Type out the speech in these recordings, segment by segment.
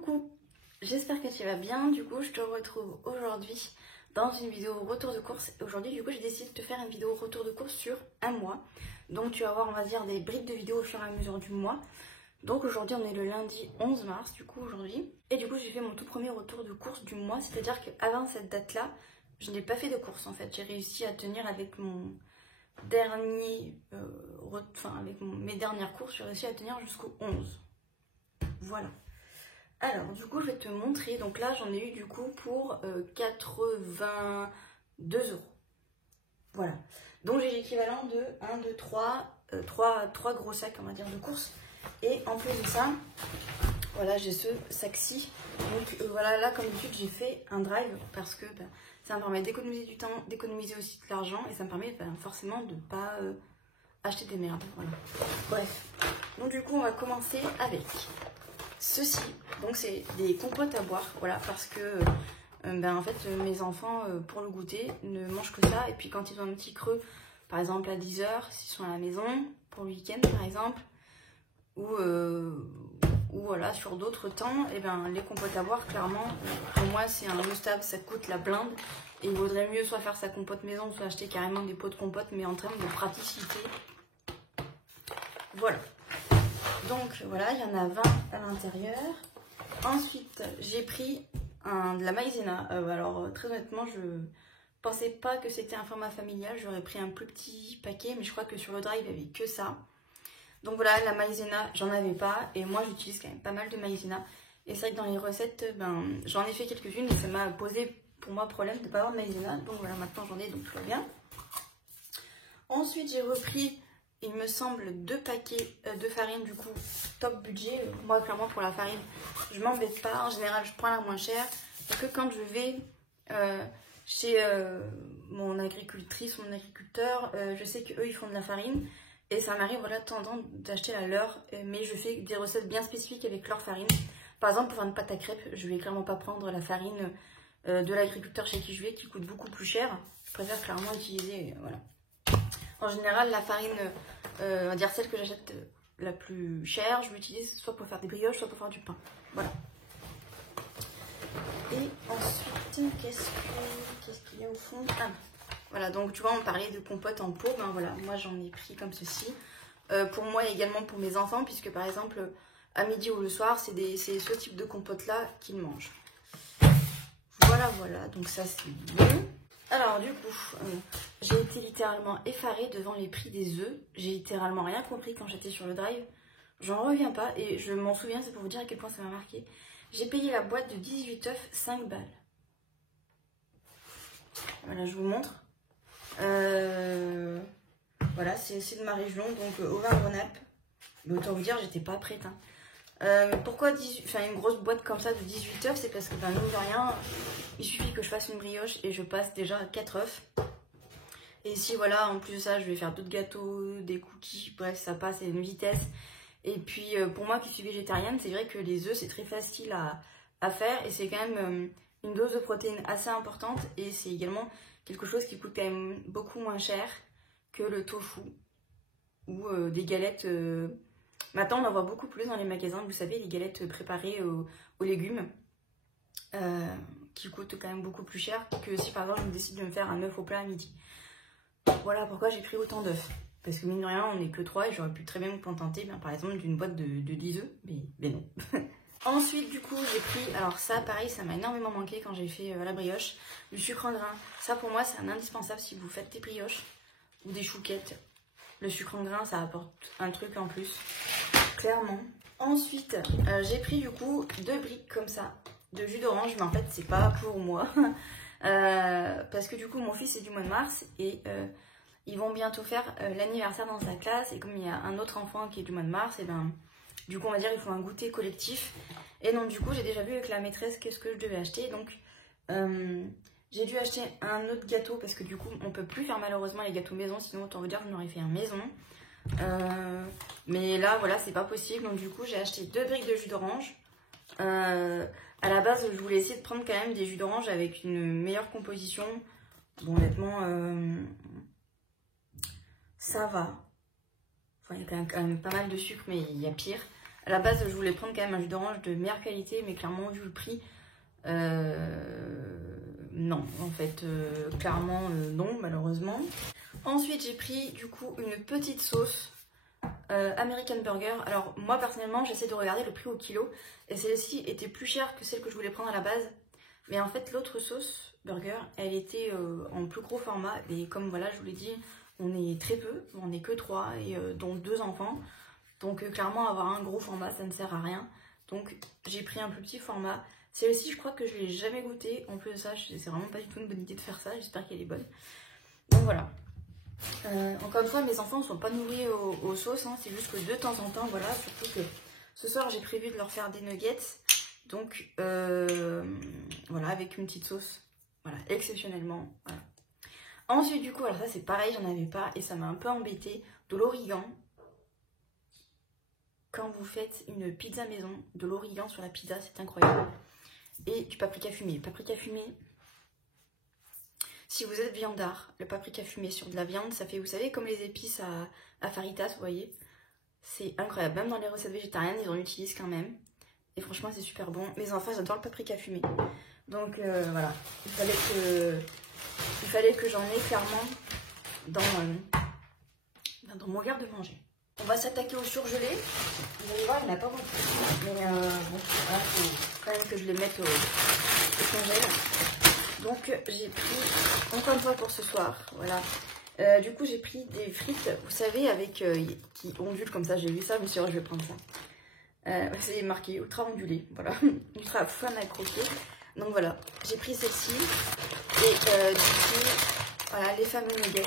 Coucou, j'espère que tu vas bien. Du coup, je te retrouve aujourd'hui dans une vidéo retour de course. Aujourd'hui, du coup, j'ai décidé de te faire une vidéo retour de course sur un mois. Donc, tu vas voir, on va dire, des bribes de vidéos au fur et à mesure du mois. Donc, aujourd'hui, on est le lundi 11 mars, du coup, aujourd'hui. Et du coup, j'ai fait mon tout premier retour de course du mois. C'est-à-dire qu'avant cette date-là, je n'ai pas fait de course, en fait. J'ai réussi à tenir avec mon dernier... avec mes dernières courses, j'ai réussi à tenir jusqu'au 11. Voilà. Alors, du coup, je vais te montrer. Donc là, j'en ai eu du coup pour 82 €. Voilà. Donc, j'ai l'équivalent de 1, 2, 3 gros sacs, on va dire, de course. Et en plus de ça, voilà, j'ai ce sac-ci. Donc voilà, là, comme d'habitude, j'ai fait un drive parce que ça me permet d'économiser du temps, d'économiser aussi de l'argent. Et ça me permet forcément de ne pas acheter des merdes. Voilà. Bref. Donc, du coup, on va commencer avec... ceci, donc c'est des compotes à boire, voilà, parce que en fait mes enfants pour le goûter ne mangent que ça, et puis quand ils ont un petit creux, par exemple à 10 h, s'ils sont à la maison, pour le week-end par exemple, ou voilà, sur d'autres temps, et les compotes à boire, clairement, pour moi c'est un must-have, ça coûte la blinde, et il vaudrait mieux soit faire sa compote maison, soit acheter carrément des pots de compote, mais en termes de praticité, voilà. Donc voilà, il y en a 20 à l'intérieur. Ensuite, j'ai pris de la maïzena. Alors très honnêtement, je pensais pas que c'était un format familial. J'aurais pris un plus petit paquet, mais je crois que sur le drive, il n'y avait que ça. Donc voilà, la maïzena, j'en avais pas. Et moi, j'utilise quand même pas mal de maïzena. Et c'est vrai que dans les recettes, j'en ai fait quelques-unes et ça m'a posé pour moi problème de ne pas avoir de maïzena. Donc voilà, maintenant j'en ai, donc tout va bien. Ensuite, j'ai repris... il me semble 2 paquets de farine, du coup top budget. Moi clairement pour la farine je m'embête pas, en général je prends la moins chère, parce que quand je vais chez mon agricultrice ou mon agriculteur, je sais qu'eux ils font de la farine et ça m'arrive voilà de temps en temps d'acheter la leur, mais je fais des recettes bien spécifiques avec leur farine. Par exemple pour faire une pâte à crêpes, je vais clairement pas prendre la farine de l'agriculteur chez qui je vais qui coûte beaucoup plus cher. Je préfère clairement utiliser voilà. En général, la farine, on va dire celle que j'achète la plus chère, je l'utilise soit pour faire des brioches, soit pour faire du pain. Voilà. Et ensuite, qu'est-ce qu'il y a au fond? Ah, voilà, donc tu vois, on parlait de compote en pot. Voilà, moi j'en ai pris comme ceci. Pour moi et également pour mes enfants, puisque par exemple, à midi ou le soir, c'est ce type de compote-là qu'ils mangent. Voilà, donc ça c'est bon. Alors du coup, j'ai été littéralement effarée devant les prix des œufs. J'ai littéralement rien compris quand j'étais sur le drive. J'en reviens pas et je m'en souviens, c'est pour vous dire à quel point ça m'a marqué. J'ai payé la boîte de 18 œufs 5 balles. Voilà, je vous montre. Voilà, c'est de ma région, donc Auvergne-Rhône-Alpes. Mais autant vous dire, j'étais pas prête. Pourquoi une grosse boîte comme ça de 18 œufs? C'est parce que mine de rien, il suffit que je fasse une brioche et je passe déjà 4 œufs. Et si voilà, en plus de ça, je vais faire d'autres gâteaux, des cookies, bref, ça passe à une vitesse. Et puis pour moi qui suis végétarienne, c'est vrai que les œufs c'est très facile à faire et c'est quand même une dose de protéines assez importante, et c'est également quelque chose qui coûte quand même beaucoup moins cher que le tofu ou des galettes. Maintenant, on en voit beaucoup plus dans les magasins, vous savez, les galettes préparées aux légumes, qui coûtent quand même beaucoup plus cher que si par exemple je décide de me faire un œuf au plat à midi. Voilà pourquoi j'ai pris autant d'œufs. Parce que mine de rien, on n'est que 3 et j'aurais pu très bien me contenter, par exemple, d'une boîte de 10 œufs, mais non. Ensuite, du coup, j'ai pris, alors ça, pareil, ça m'a énormément manqué quand j'ai fait la brioche, du sucre en grains. Ça, pour moi, c'est un indispensable si vous faites des brioches ou des chouquettes. Le sucre en grains, ça apporte un truc en plus, clairement. Ensuite, j'ai pris du coup 2 briques comme ça, de jus d'orange, mais en fait, c'est pas pour moi. Parce que du coup, mon fils est du mois de mars et ils vont bientôt faire l'anniversaire dans sa classe. Et comme il y a un autre enfant qui est du mois de mars, et du coup, on va dire, ils font un goûter collectif. Et donc, du coup, j'ai déjà vu avec la maîtresse qu'est-ce que je devais acheter. Donc, j'ai dû acheter un autre gâteau parce que du coup on peut plus faire malheureusement les gâteaux maison, sinon autant vous dire je m'aurais fait un maison. Mais là voilà, c'est pas possible, donc du coup j'ai acheté 2 briques de jus d'orange. À la base je voulais essayer de prendre quand même des jus d'orange avec une meilleure composition. Bon honnêtement ça va. Enfin, il y a quand même pas mal de sucre, mais il y a pire. À la base, je voulais prendre quand même un jus d'orange de meilleure qualité, mais clairement, vu le prix, non, en fait, clairement, non, malheureusement. Ensuite, j'ai pris du coup une petite sauce American Burger. Alors, moi personnellement, j'essaie de regarder le prix au kilo, et celle-ci était plus chère que celle que je voulais prendre à la base. Mais en fait, l'autre sauce burger, elle était en plus gros format, et comme voilà, je vous l'ai dit, on est très peu, on n'est que 3, et dont 2 enfants. Donc clairement avoir un gros format ça ne sert à rien. Donc j'ai pris un plus petit format. Celle-ci je crois que je l'ai jamais goûtée. En plus de ça c'est vraiment pas du tout une bonne idée de faire ça. J'espère qu'elle est bonne. Donc voilà. Encore une fois mes enfants ne sont pas nourris aux sauces. Hein. C'est juste que de temps en temps voilà. Surtout que ce soir j'ai prévu de leur faire des nuggets. Donc voilà avec une petite sauce. Voilà exceptionnellement. Voilà. Ensuite du coup alors ça c'est pareil j'en avais pas et ça m'a un peu embêté. De l'origan. Quand vous faites une pizza maison, de l'origan sur la pizza, c'est incroyable. Et du paprika fumé. Paprika fumé, si vous êtes viandard, le paprika fumé sur de la viande, ça fait, vous savez, comme les épices à Faritas, vous voyez. C'est incroyable. Même dans les recettes végétariennes, ils en utilisent quand même. Et franchement, c'est super bon. Mes enfants, ils adorent le paprika fumé. Donc voilà, il fallait que j'en ai clairement dans mon garde-manger. On va s'attaquer au surgelé. Vous allez voir, il n'y en a pas beaucoup. Mais bon, voilà, faut quand même que je les mette au congèle. Donc j'ai pris, encore une fois pour ce soir, voilà. Du coup j'ai pris des frites, vous savez, avec qui ondulent comme ça. J'ai vu ça, je me suis dit, oh, je vais prendre ça. C'est marqué ultra ondulé, voilà. Ultra fun à croquer. Donc voilà, j'ai pris celle-ci. Et du coup, voilà, les fameux nuggets.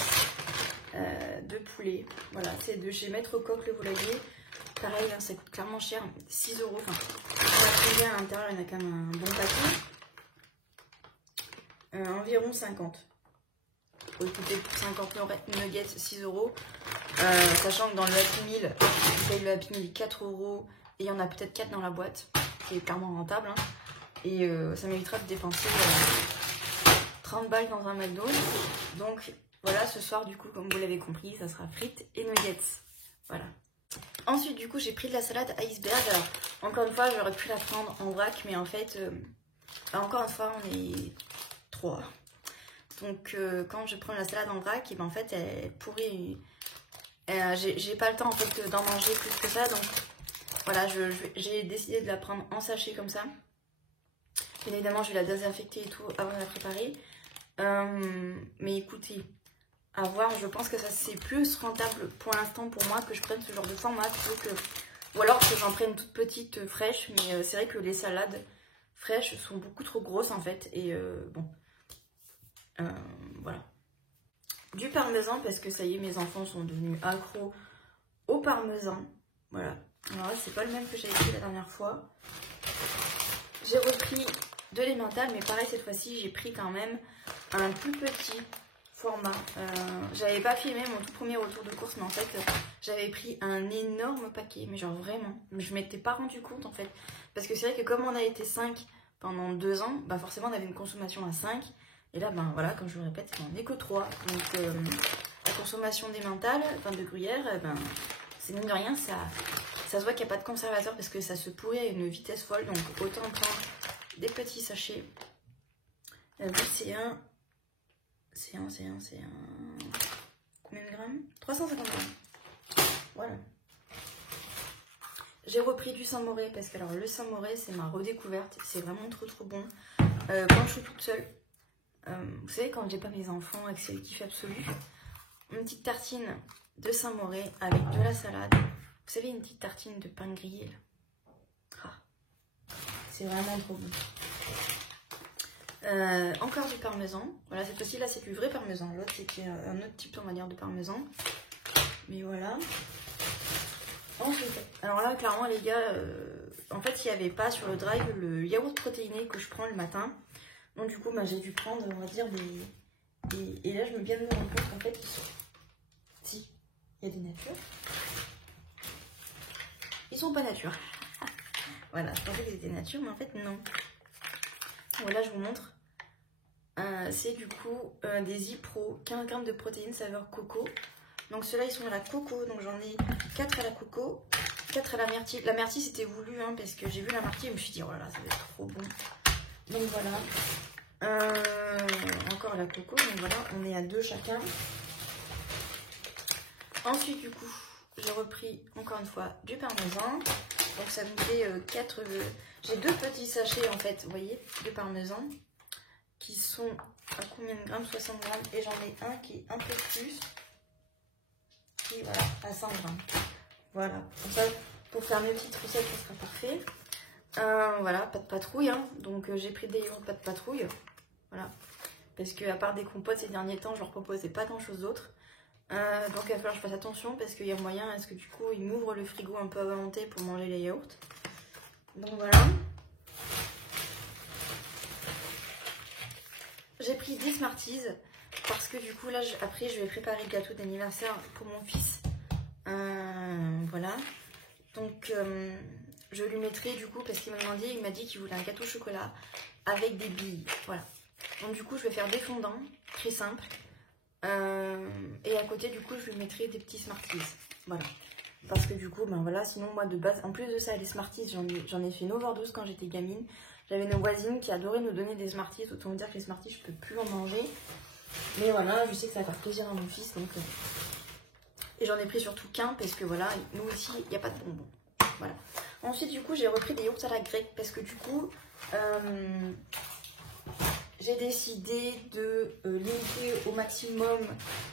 De poulet, voilà, c'est de chez Maître Coq le volailler. Pareil, hein, ça coûte clairement cher, 6 €. Enfin, à l'intérieur, il y en a quand même un bon paquet. Environ 50. Faut écouter 50 nuggets, 6 €. Sachant que dans le Happy Meal, vous payez le Happy Meal 4 € et il y en a peut-être 4 dans la boîte, qui est clairement rentable. Hein. Et ça m'évitera de dépenser 30 balles dans un McDo. Donc, voilà, ce soir, du coup, comme vous l'avez compris, ça sera frites et nuggets. Voilà. Ensuite, du coup, j'ai pris de la salade iceberg. Alors, encore une fois, j'aurais pu la prendre en vrac, mais en fait, encore une fois, on est 3. Donc, quand je prends la salade en vrac, et ben, en fait, elle pourrit. J'ai pas le temps, en fait, d'en manger plus que ça. Donc, voilà, j'ai décidé de la prendre en sachet comme ça. Bien évidemment, je vais la désinfecter et tout avant de la préparer. Mais écoutez... à voir, je pense que ça c'est plus rentable pour l'instant pour moi que je prenne ce genre de format plutôt que, ou alors que j'en prenne toute petite fraîche, mais c'est vrai que les salades fraîches sont beaucoup trop grosses en fait et bon voilà. Du parmesan parce que ça y est mes enfants sont devenus accros au parmesan, voilà. Alors là c'est pas le même que j'avais pris la dernière fois. J'ai repris de l'emmental mais pareil cette fois-ci j'ai pris quand même un plus petit format. J'avais pas filmé mon tout premier retour de course mais en fait j'avais pris un énorme paquet mais genre vraiment je m'étais pas rendu compte en fait parce que c'est vrai que comme on a été 5 pendant 2 ans bah forcément on avait une consommation à 5 et là ben voilà comme je vous le répète on n'est que 3 donc la consommation d'emmental, enfin de gruyère ben c'est mine de rien ça se voit qu'il n'y a pas de conservateur parce que ça se pourrit à une vitesse folle donc autant prendre des petits sachets. C'est un... Combien de grammes? 350 grammes. Voilà. J'ai repris du Saint-Moré parce que alors le Saint-Moré c'est ma redécouverte. C'est vraiment trop bon. Quand je suis toute seule, vous savez quand j'ai pas mes enfants et que c'est le kiff absolu, une petite tartine de Saint-Moré avec de la salade. Vous savez une petite tartine de pain grillé là. Ah, c'est vraiment trop bon. Encore du parmesan. Voilà, cette fois-ci, là, c'est du vrai parmesan. L'autre, c'était un autre type, on va dire, de parmesan. Mais voilà. Ensuite, alors là, clairement, les gars, en fait, il n'y avait pas sur le drive le yaourt protéiné que je prends le matin. Donc, du coup, bah, j'ai dû prendre, on va dire, et là, je me viens de me rendre compte qu'en fait, si, il y a des natures. Ils sont pas nature. Voilà, je pensais qu'ils étaient nature, mais en fait, non. Voilà, je vous montre. C'est du coup des Zipro, 15 g de protéines saveur coco. Donc ceux-là, ils sont à la coco. Donc j'en ai 4 à la coco 4 à la myrtille. La myrtille c'était voulu hein, parce que j'ai vu la myrtille et je me suis dit oh là là ça va être trop bon. Donc voilà. Encore la coco, donc voilà, on est à 2 chacun. Ensuite du coup, j'ai repris encore une fois du parmesan. Donc ça me fait 4... j'ai 2 petits sachets en fait, vous voyez, de parmesan. Qui sont à combien de grammes? 60 grammes. Et j'en ai un qui est un peu plus. Qui voilà, à 100 grammes. Voilà, comme ça, pour faire mes petites recettes, ça sera parfait. Voilà, pas de patrouille. Hein. Donc j'ai pris des yaourts, pas de patrouille. Voilà. Parce que à part des compotes ces derniers temps, je leur proposais pas grand chose d'autre. Donc il va falloir que je fasse attention parce qu'il y a moyen à ce que du coup ils m'ouvrent le frigo un peu à volonté pour manger les yaourts. Donc voilà. J'ai pris 10 Smarties parce que du coup là après je vais préparer le gâteau d'anniversaire pour mon fils. Voilà. Donc je lui mettrai du coup parce qu'il m'a demandé, il m'a dit qu'il voulait un gâteau au chocolat avec des billes. Voilà. Donc du coup je vais faire des fondants, très simple. Et à côté du coup je lui mettrai des petits Smarties. Voilà. Parce que du coup ben voilà, sinon moi de base, en plus de ça les Smarties j'en ai fait une overdose quand j'étais gamine. J'avais une voisine qui adorait nous donner des Smarties. Autant vous dire que les Smarties, je peux plus en manger. Mais voilà, je sais que ça va faire plaisir à mon fils. Donc, et j'en ai pris surtout qu'un parce que voilà, nous ici, il n'y a pas de bonbons. Voilà. Ensuite, du coup, j'ai repris des yaourts à la grecque parce que du coup, j'ai décidé de limiter au maximum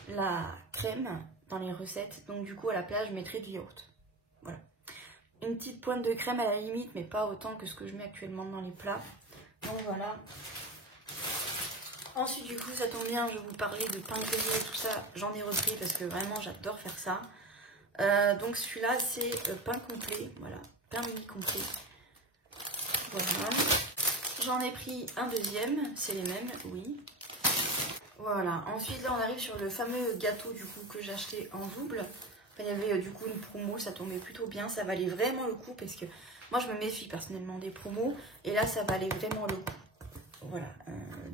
la crème dans les recettes. Donc du coup, à la place, je mettrai du yaourt. Voilà. Une petite pointe de crème à la limite, mais pas autant que ce que je mets actuellement dans les plats. Donc voilà. Ensuite du coup ça tombe bien, je vais vous parler de pain grillé et tout ça. J'en ai repris parce que vraiment j'adore faire ça. Donc celui-là c'est pain complet. Voilà, pain mini complet. Voilà. J'en ai pris un deuxième, c'est les mêmes, oui. Voilà, ensuite là on arrive sur le fameux gâteau du coup que j'ai acheté en double. Enfin, il y avait du coup une promo, ça tombait plutôt bien, ça valait vraiment le coup parce que moi je me méfie personnellement des promos et là ça valait vraiment le coup. Voilà,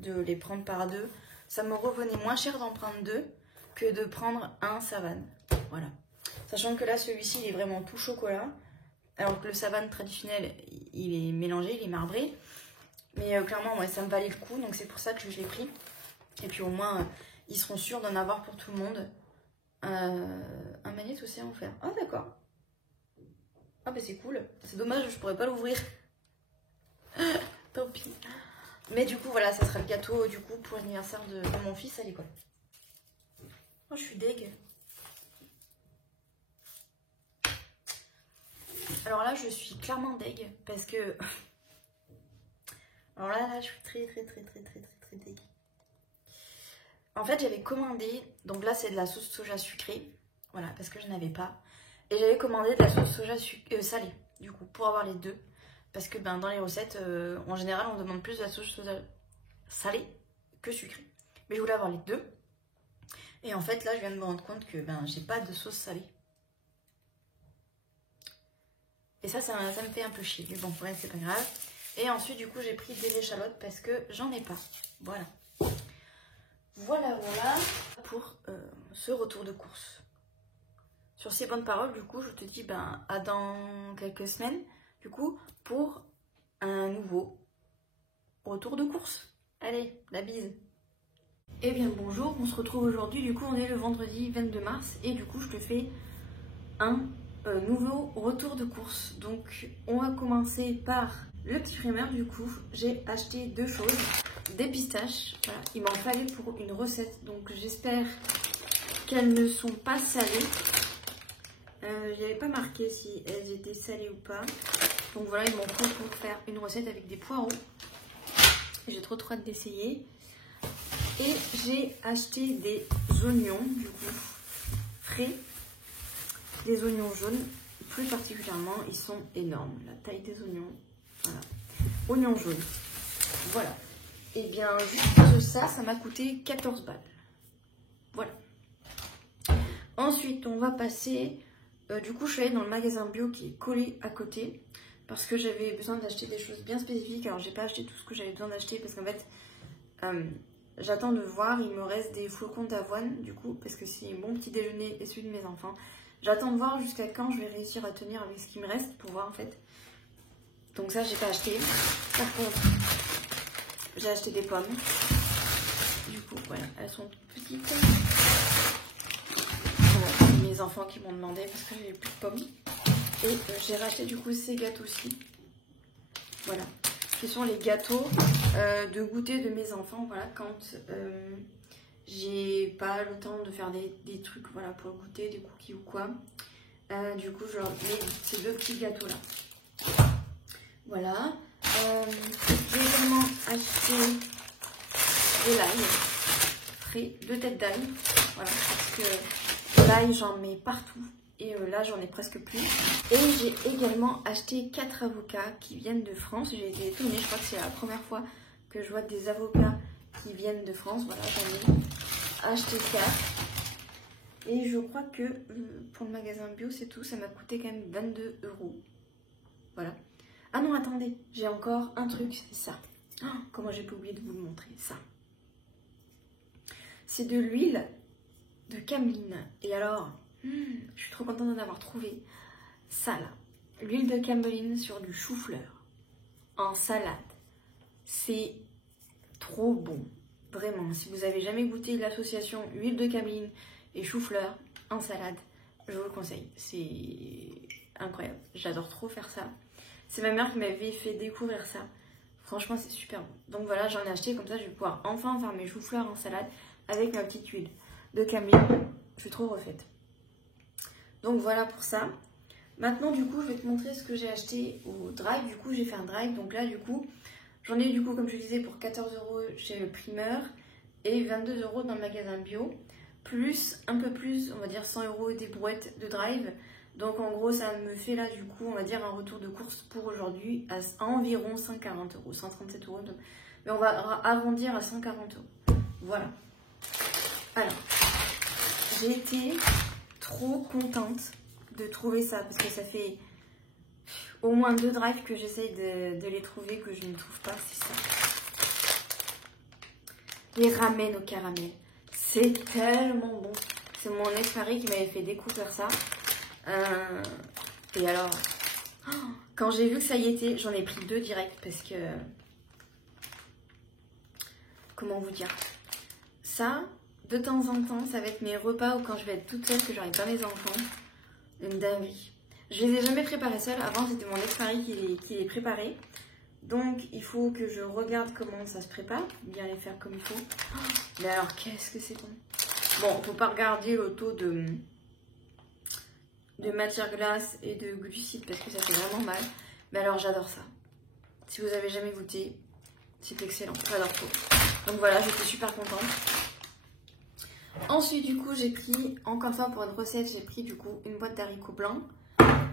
de les prendre par 2. Ça me revenait moins cher d'en prendre 2 que de prendre un Savane. Voilà. Sachant que là celui-ci il est vraiment tout chocolat. Alors que le Savane traditionnel il est mélangé, il est marbré. Mais clairement moi ça me valait le coup donc c'est pour ça que je l'ai pris. Et puis au moins ils seront sûrs d'en avoir pour tout le monde. Un magnet océan en fer. Ah d'accord. Ah bah c'est cool. C'est dommage, je pourrais pas l'ouvrir. Tant pis. Mais du coup voilà, ça sera le gâteau du coup pour l'anniversaire de mon fils à l'école. Oh je suis deg. Alors là je suis clairement deg parce que... Alors là je suis très deg. En fait j'avais commandé, donc là c'est de la sauce soja sucrée. Voilà, parce que je n'avais pas. Et j'avais commandé de la sauce soja salée, du coup, pour avoir les deux. Parce que ben, dans les recettes, en général, on demande plus de la sauce soja salée que sucrée. Mais je voulais avoir les deux. Et en fait, là, je viens de me rendre compte que ben, j'ai pas de sauce salée. Et ça me fait un peu chier. Mais bon, ouais, c'est pas grave. Et ensuite, du coup, j'ai pris des échalotes parce que j'en ai pas. Voilà. Voilà pour ce retour de course. Sur ces bonnes paroles, du coup, je te dis ben, à dans quelques semaines, du coup, pour un nouveau retour de course. Allez, la bise. Eh bien, bonjour, on se retrouve aujourd'hui, du coup, on est le vendredi 22 mars, et du coup, je te fais un nouveau retour de course. Donc, on va commencer par le petit primaire, du coup, j'ai acheté 2 choses, des pistaches, voilà, il m'en fallait pour une recette, donc j'espère qu'elles ne sont pas salées. Il n'y avait pas marqué si elles étaient salées ou pas. Donc voilà, il m'en faut pour faire une recette avec des poireaux. J'ai trop hâte d'essayer. Et j'ai acheté des oignons, du coup, frais. Des oignons jaunes. Plus particulièrement, ils sont énormes. La taille des oignons. Voilà. Oignons jaunes. Voilà. Et bien, juste ça, ça m'a coûté 14 balles. Voilà. Ensuite, on va passer... du coup, je suis allée dans le magasin bio qui est collé à côté parce que j'avais besoin d'acheter des choses bien spécifiques. Alors, j'ai pas acheté tout ce que j'avais besoin d'acheter parce qu'en fait, j'attends de voir. Il me reste des flocons d'avoine du coup parce que c'est mon petit déjeuner et celui de mes enfants. J'attends de voir jusqu'à quand je vais réussir à tenir avec ce qui me reste pour voir en fait. Donc ça, j'ai pas acheté. Par contre, j'ai acheté des pommes. Du coup, voilà, elles sont toutes petites. Voilà, c'est mes enfants qui m'ont demandé parce que j'avais plus de pommes. Et j'ai racheté du coup ces gâteaux-ci. Voilà, qui sont les gâteaux de goûter de mes enfants. Voilà, quand j'ai pas le temps de faire des trucs voilà, pour le goûter, des cookies ou quoi. Du coup, je leur mets ces deux petits gâteaux-là. Voilà. J'ai également acheté de l'ail frais, 2 têtes d'ail. Voilà, parce que l'ail, j'en mets partout. Et là, j'en ai presque plus. Et j'ai également acheté 4 avocats qui viennent de France. J'ai été étonnée, je crois que c'est la première fois que je vois des avocats qui viennent de France. Voilà, j'en ai acheté 4. Et je crois que pour le magasin bio, c'est tout. Ça m'a coûté quand même 22 €. Voilà. Ah non, attendez, j'ai encore un truc, c'est ça. Oh, comment j'ai pas oublié de vous le montrer, ça. C'est de l'huile de cameline. Et alors, je suis trop contente d'en avoir trouvé. Ça là, l'huile de cameline sur du chou-fleur en salade. C'est trop bon. Vraiment, si vous avez jamais goûté l'association huile de cameline et chou-fleur en salade, je vous le conseille. C'est incroyable. J'adore trop faire ça. C'est ma mère qui m'avait fait découvrir ça. Franchement, c'est super bon. Donc voilà, j'en ai acheté. Comme ça, je vais pouvoir enfin faire mes choux-fleurs en salade avec ma petite huile de cameline. Je suis trop refaite. Donc voilà pour ça. Maintenant, du coup, je vais te montrer ce que j'ai acheté au drive. Du coup, j'ai fait un drive. Donc là, du coup, j'en ai du coup, comme je disais, pour 14 € chez le primeur et 22 € dans le magasin bio. Plus, un peu plus, on va dire 100 € des brouettes de drive. Donc en gros, ça me fait là, du coup, on va dire un retour de course pour aujourd'hui à environ 140 €, 137 €. Mais on va arrondir à 140 €. Voilà. Alors, j'ai été trop contente de trouver ça parce que ça fait au moins 2 drives que j'essaye de les trouver, que je ne trouve pas, c'est ça. Les ramen au caramel. C'est tellement bon. C'est mon ex-mari qui m'avait fait découvrir ça. Et alors, quand j'ai vu que ça y était, j'en ai pris 2 direct parce que... Comment vous dire? Ça, de temps en temps, ça va être mes repas ou quand je vais être toute seule, que j'aurai pas mes enfants. Une dinguerie. Je les ai jamais préparés seuls. Avant, c'était mon ex-mari qui les préparait. Donc, il faut que je regarde comment ça se prépare. Bien les faire comme il faut. Mais alors, qu'est-ce que c'est bon. Bon, faut pas regarder le taux de matière glace et de glucides parce que ça fait vraiment mal. Mais alors, j'adore ça. Si vous avez jamais goûté, c'est excellent. J'adore trop. Donc voilà, j'étais super contente. Ensuite, du coup, j'ai pris, encore une fois pour une recette, j'ai pris du coup une boîte d'haricots blancs.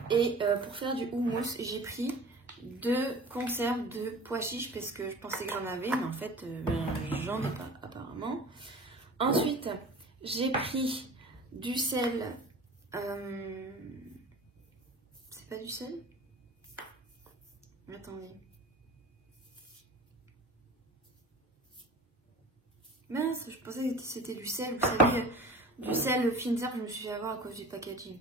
Et pour faire du houmous, j'ai pris 2 conserves de pois chiches parce que je pensais que j'en avais, mais en fait, j'en ai pas apparemment. Ensuite, j'ai pris du sel. C'est pas du sel? Attendez. Mince, je pensais que c'était du sel. Vous savez, du sel Finzer, je me suis fait avoir à cause du packaging.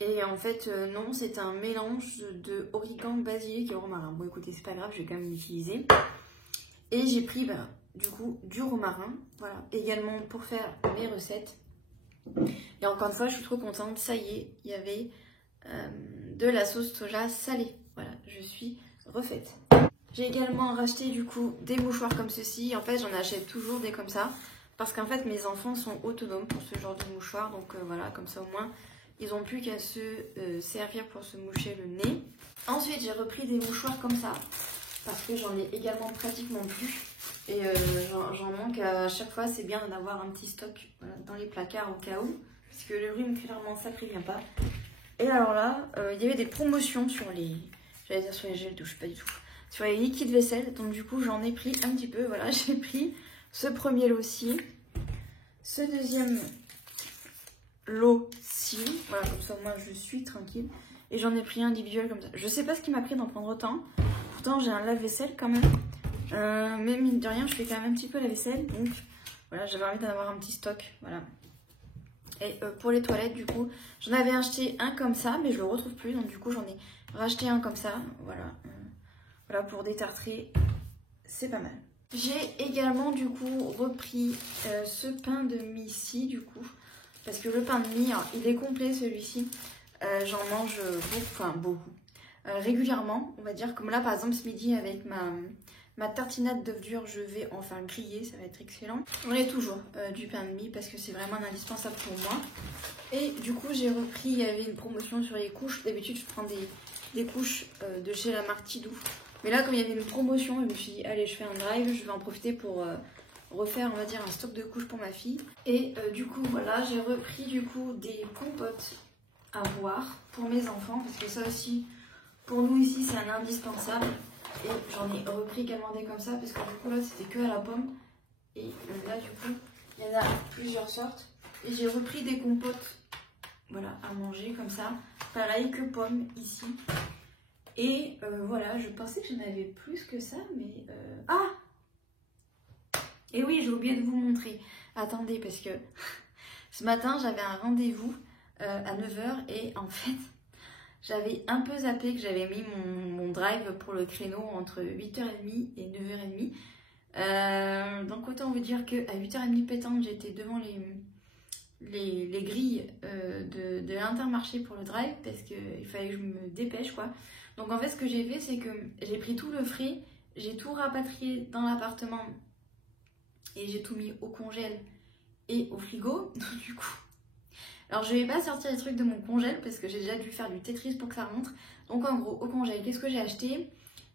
Et en fait, non, c'est un mélange de origan, basilic et romarin. Bon, écoutez, c'est pas grave, je vais quand même l'utiliser. Et j'ai pris, du coup, du romarin. Voilà, également pour faire mes recettes. Et encore une fois, je suis trop contente. Ça y est, il y avait de la sauce soja salée. Voilà, je suis refaite. J'ai également racheté du coup des mouchoirs comme ceci. En fait, j'en achète toujours des comme ça. Parce qu'en fait, mes enfants sont autonomes pour ce genre de mouchoirs. Donc voilà, comme ça au moins, ils n'ont plus qu'à se servir pour se moucher le nez. Ensuite, j'ai repris des mouchoirs comme ça. Parce que j'en ai également pratiquement plus. Et j'en manque à chaque fois. C'est bien d'en avoir un petit stock dans les placards au cas où. Parce que le rhume, clairement, ça ne prévient pas. Et alors là, il y avait des promotions sur les... J'allais dire sur les gels douche, pas du tout. Sur les liquides vaisselle. Donc du coup, j'en ai pris un petit peu. Voilà, j'ai pris ce premier lot-ci. Ce deuxième lot-ci. Voilà, comme ça, moi, je suis tranquille. Et j'en ai pris un individuel comme ça. Je sais pas ce qui m'a pris d'en prendre autant. Pourtant, j'ai un lave-vaisselle quand même. Mais mine de rien, je fais quand même un petit peu la vaisselle. Donc voilà, j'avais envie d'en avoir un petit stock. Voilà. Et pour les toilettes, du coup, j'en avais acheté un comme ça, mais je le retrouve plus. Donc du coup, j'en ai racheté un comme ça. Voilà, voilà pour détartrer, c'est pas mal. J'ai également du coup repris ce pain de mie-ci du coup. Parce que le pain de mie, il est complet celui-ci. J'en mange beaucoup. Régulièrement, on va dire. Comme là par exemple ce midi avec ma tartinade d'œufs durs, je vais en faire griller, ça va être excellent. On est toujours du pain de mie parce que c'est vraiment un indispensable pour moi. Et du coup j'ai repris, il y avait une promotion sur les couches. D'habitude je prends des couches de chez la marque Tidou. Mais là comme il y avait une promotion, je me suis dit allez je fais un drive, je vais en profiter pour refaire on va dire un stock de couches pour ma fille. Et du coup voilà, j'ai repris du coup des compotes à boire pour mes enfants parce que ça aussi pour nous ici c'est un indispensable. Et j'en ai repris également des comme ça parce que du coup là c'était que à la pomme. Et là du coup il y en a plusieurs sortes. Et j'ai repris des compotes voilà, à manger comme ça. Pareil que pommes ici. Et voilà, je pensais que j'en avais plus que ça, mais... Ah! Et oui, j'ai oublié de vous montrer. Attendez, parce que ce matin, j'avais un rendez-vous à 9 h et en fait, j'avais un peu zappé que j'avais mis mon drive pour le créneau entre 8h30 et 9h30. Donc autant vous dire qu'à 8h30 pétante, j'étais devant les grilles de l'Intermarché pour le drive parce qu'il fallait que je me dépêche quoi. Donc en fait ce que j'ai fait c'est que j'ai pris tout le frais, j'ai tout rapatrié dans l'appartement et j'ai tout mis au congèle et au frigo. Donc du coup, alors je vais pas sortir les trucs de mon congèle parce que j'ai déjà dû faire du Tetris pour que ça rentre. Donc en gros au congèle qu'est-ce que j'ai acheté?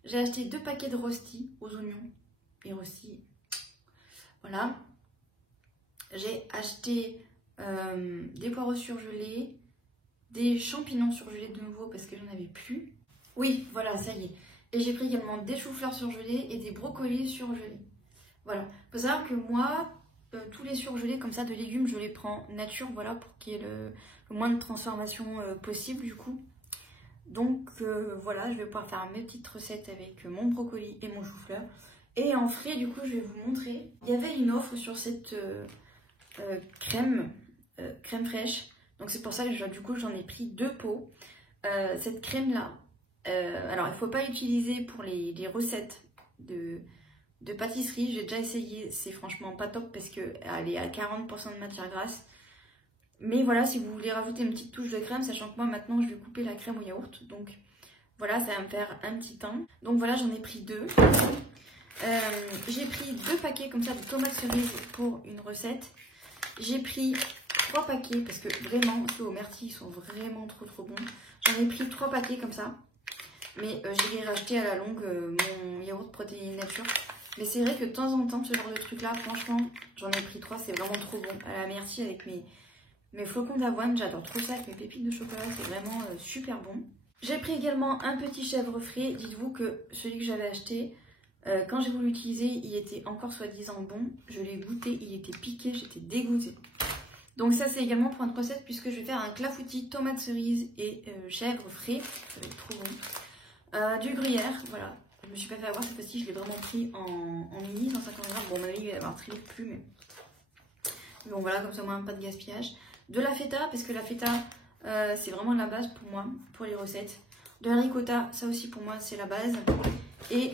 J'ai acheté 2 paquets de rosti aux oignons et rosti, voilà. J'ai acheté des poireaux surgelés, des champignons surgelés de nouveau parce que j'en avais plus. Oui, voilà, ça y est. Et j'ai pris également des choux-fleurs surgelés et des brocolis surgelés. Voilà. Faut savoir que moi, tous les surgelés comme ça de légumes, je les prends nature, voilà, pour qu'il y ait le moins de transformation possible du coup. Donc voilà, je vais pouvoir faire mes petites recettes avec mon brocoli et mon chou-fleur. Et en frais, du coup, je vais vous montrer. Il y avait une offre sur cette crème fraîche. Donc c'est pour ça que du coup, j'en ai pris 2 pots. Cette crème-là, alors il ne faut pas l'utiliser pour les recettes de pâtisserie. J'ai déjà essayé, c'est franchement pas top parce qu'elle est à 40% de matière grasse. Mais voilà, si vous voulez rajouter une petite touche de crème, sachant que moi maintenant je vais couper la crème au yaourt. Donc voilà, ça va me faire un petit pain. Donc voilà, j'en ai pris 2. J'ai pris 2 paquets comme ça de tomates cerises pour une recette. J'ai pris 3 paquets parce que vraiment, ceux au Myrtille sont vraiment trop bons. J'en ai pris 3 paquets comme ça. Mais j'ai racheté à la longue mon yaourt protéine nature. Mais c'est vrai que de temps en temps, ce genre de truc là, franchement, j'en ai pris 3, c'est vraiment trop bon. À la Myrtille avec mes flocons d'avoine, j'adore trop ça avec mes pépites de chocolat, c'est vraiment super bon. J'ai pris également un petit chèvre frais. Dites-vous que celui que j'avais acheté, quand j'ai voulu l'utiliser, il était encore soi-disant bon. Je l'ai goûté, il était piqué, j'étais dégoûtée. Donc ça c'est également pour une recette puisque je vais faire un clafoutis tomate cerise et chèvre frais. Ça va être trop bon. Du gruyère, voilà. Je me suis pas fait avoir cette fois-ci, je l'ai vraiment pris en mini, 150 grammes. Bon, ma vie il va y avoir très plus, mais bon voilà, comme ça moins pas de gaspillage. De la feta, parce que la feta c'est vraiment la base pour moi, pour les recettes. De la ricotta, ça aussi pour moi c'est la base. Et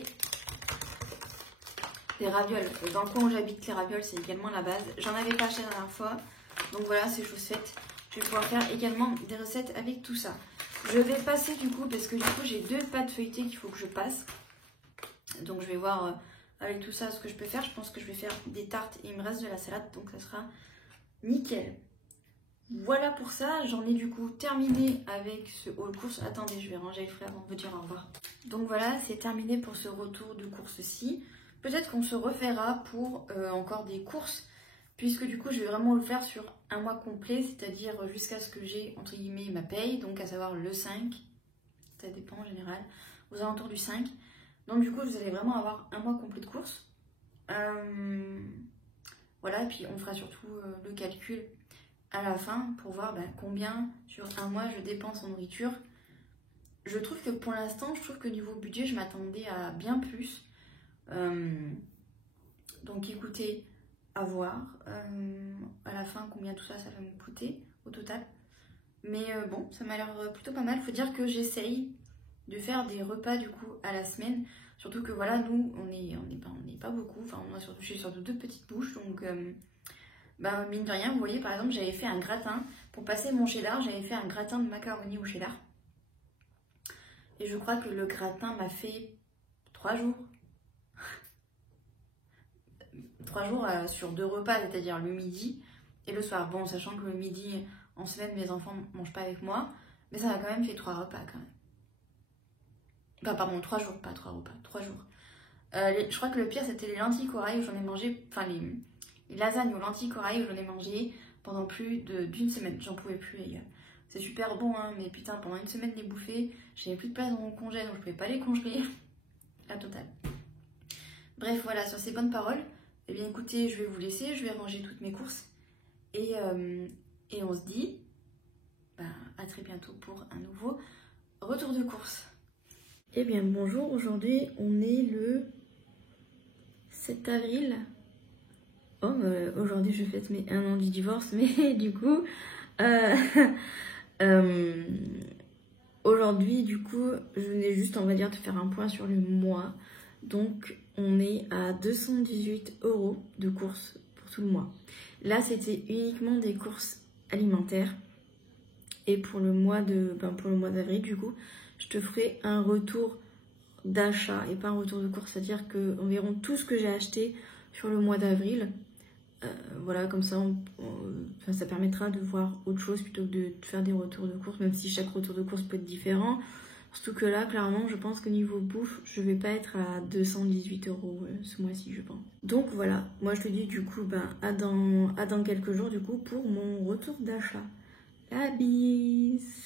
les ravioles. Dans le coin où j'habite, les ravioles c'est également la base. J'en avais pas acheté la dernière fois, donc voilà, c'est chose faite. Je vais pouvoir faire également des recettes avec tout ça. Je vais passer du coup, parce que du coup j'ai 2 pâtes feuilletées qu'il faut que je passe. Donc je vais voir avec tout ça ce que je peux faire. Je pense que je vais faire des tartes et il me reste de la salade, donc ça sera nickel. Voilà pour ça, j'en ai du coup terminé avec ce haul course. Attendez, je vais ranger les frais avant de vous dire au revoir. Donc voilà, c'est terminé pour ce retour de course-ci. Peut-être qu'on se refera pour encore des courses, puisque du coup je vais vraiment le faire sur un mois complet, c'est-à-dire jusqu'à ce que j'ai entre guillemets ma paye, donc à savoir le 5, ça dépend en général, aux alentours du 5. Donc du coup vous allez vraiment avoir un mois complet de courses. Voilà, et puis on fera surtout le calcul à la fin pour voir combien sur un mois je dépense en nourriture. Je trouve que pour l'instant, je trouve que niveau budget, je m'attendais à bien plus. Donc écoutez, à voir à la fin combien tout ça va me coûter au total. Mais bon, ça m'a l'air plutôt pas mal. Faut dire que j'essaye de faire des repas du coup à la semaine. Surtout que voilà, nous, on n'est pas beaucoup. Enfin, je suis surtout deux petites bouches. Donc, bah, mine de rien, vous voyez, par exemple, j'avais fait un gratin. Pour passer mon cheddar, j'avais fait un gratin de macaroni au cheddar. Et je crois que le gratin m'a fait 3 jours. 3 jours sur 2 repas, c'est-à-dire le midi et le soir. Bon, sachant que le midi, en semaine, mes enfants ne mangent pas avec moi. Mais ça m'a quand même fait 3 repas quand même. Enfin, pardon, 3 jours, pas 3 repas, 3 jours. Je crois que le pire, c'était les lentilles corail où j'en ai mangé, enfin les lasagnes aux lentilles corail où j'en ai mangé pendant plus d'une semaine. J'en pouvais plus, les gars. C'est super bon, hein, mais putain, pendant une semaine, les bouffer, j'avais plus de place dans mon congé, donc je pouvais pas les congeler. La totale. Bref, voilà, sur ces bonnes paroles, eh bien écoutez, je vais vous laisser, je vais ranger toutes mes courses. Et on se dit à très bientôt pour un nouveau retour de course. Eh bien bonjour, aujourd'hui on est le 7 avril. Oh, aujourd'hui je fête mes 1 an du divorce, mais du coup, aujourd'hui du coup, je venais juste, on va dire, de faire un point sur le mois. Donc on est à 218 € de courses pour tout le mois. Là c'était uniquement des courses alimentaires. Et pour le mois d'avril du coup, je te ferai un retour d'achat et pas un retour de course, c'est-à-dire qu'on verra tout ce que j'ai acheté sur le mois d'avril. Voilà, comme ça, ça permettra de voir autre chose plutôt que de faire des retours de course, même si chaque retour de course peut être différent. Surtout que là, clairement, je pense qu'au niveau bouffe, je vais pas être à 218 € ce mois-ci, je pense. Donc voilà, moi je te dis du coup, à dans quelques jours du coup pour mon retour d'achat. La bise!